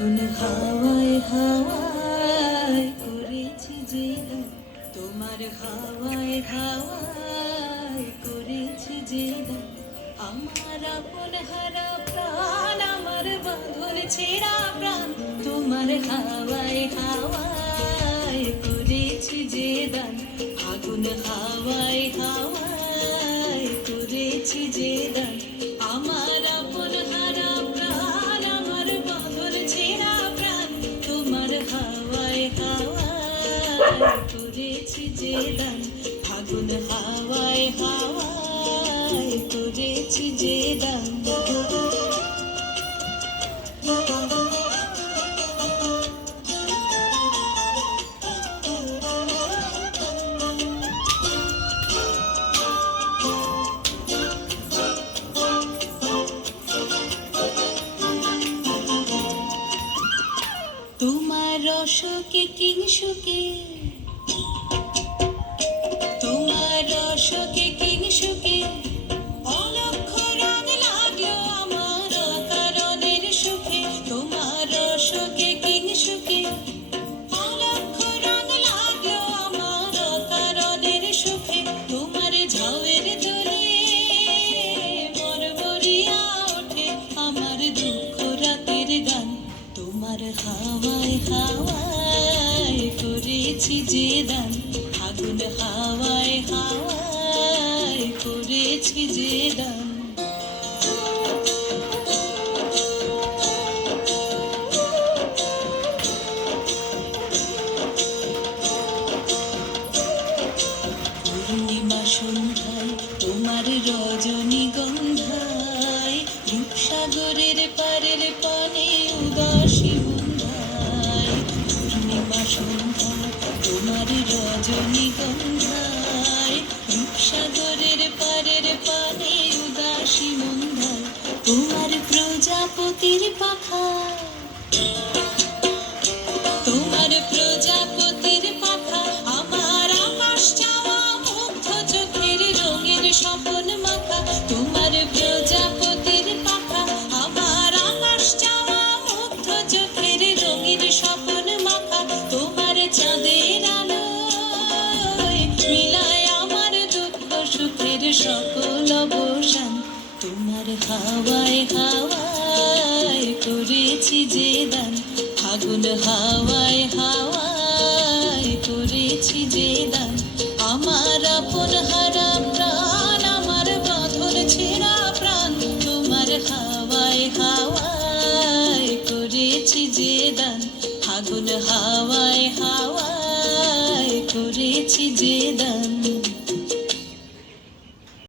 আগুন হাওয়ায় হাওয়ায় করেছি যে দান, তোমার হাওয়ায় হাওয়ায় করেছি যে দান। আমার আপন হারা প্রাণ, আমার বাঁধন ছেঁড়া প্রাণ, তোমার হাওয়ায় হাওয়ায় করেছি যে দান। আগুন হাওয়ায় হাওয়ায় করেছি যে দান। আমার আপন হারা প্রাণ, আমার বাঁধন ছেঁড়া প্রাণ, তোমার হাওয়ায় হাওয়ায় করেছি যে দান। আগুন হাওয়ায় হাওয়ায় করেছি যে দান। তোমার রসকে কিংসুকে, তোমার রসকে কিংসুকে অলক্ষ রং লাগলো আমার অকারণের সুখে। তোমার রসকে কিংসুকে অলক্ষ রং লাগলো আমার অকারণের সুখে। তোমার ঝাউয়ের দোলে বরবরিয়া ওঠে আমার দুঃখ রাতের গান। তোমার হাওয়ায় হাওয়ায় করেছি যে দান। আগুন হাওয়ায় হাওয়ায় করেছি যে দান। পূর্ণিমা সন্ধ্যায় তোমার রজনীগন্ধায়, রূপসাগরের পারের পানে উদাসী বন্ধায়। পূর্ণিমা সন্ধ্যায় তোমার রজনীগন্ধায়, রূপসাগরের পারের পানে উদাসী বন্ধায়। তোমার প্রজাপতির পাখা, তোমার প্রজাপতির পাখা আমার আকাশ চাওয়া মুগ্ধ চোখের রঙের স্বপন মাখা। তোমার প্রজাপতির পাখা আমার আকাশ চাওয়া মুগ্ধ চোখের রঙের স্বপন মাখা। তোমার চাঁদের আলোয় মিলায় আমার দুঃখ সুখের সকল অবসান। তোমার হাওয়ায় হাওয়ায় করেছি যে দান। আগুন হাওয়ায় হাওয়ায় করেছি যে দান। আমার আপন হারা প্রাণ, আমার বাঁধন ছেঁড়া প্রাণ, তোমার হাওয়ায় হাওয়ায় করেছি যে দান। আগুন হাওয়ায় হাওয়ায় করেছি যে দান।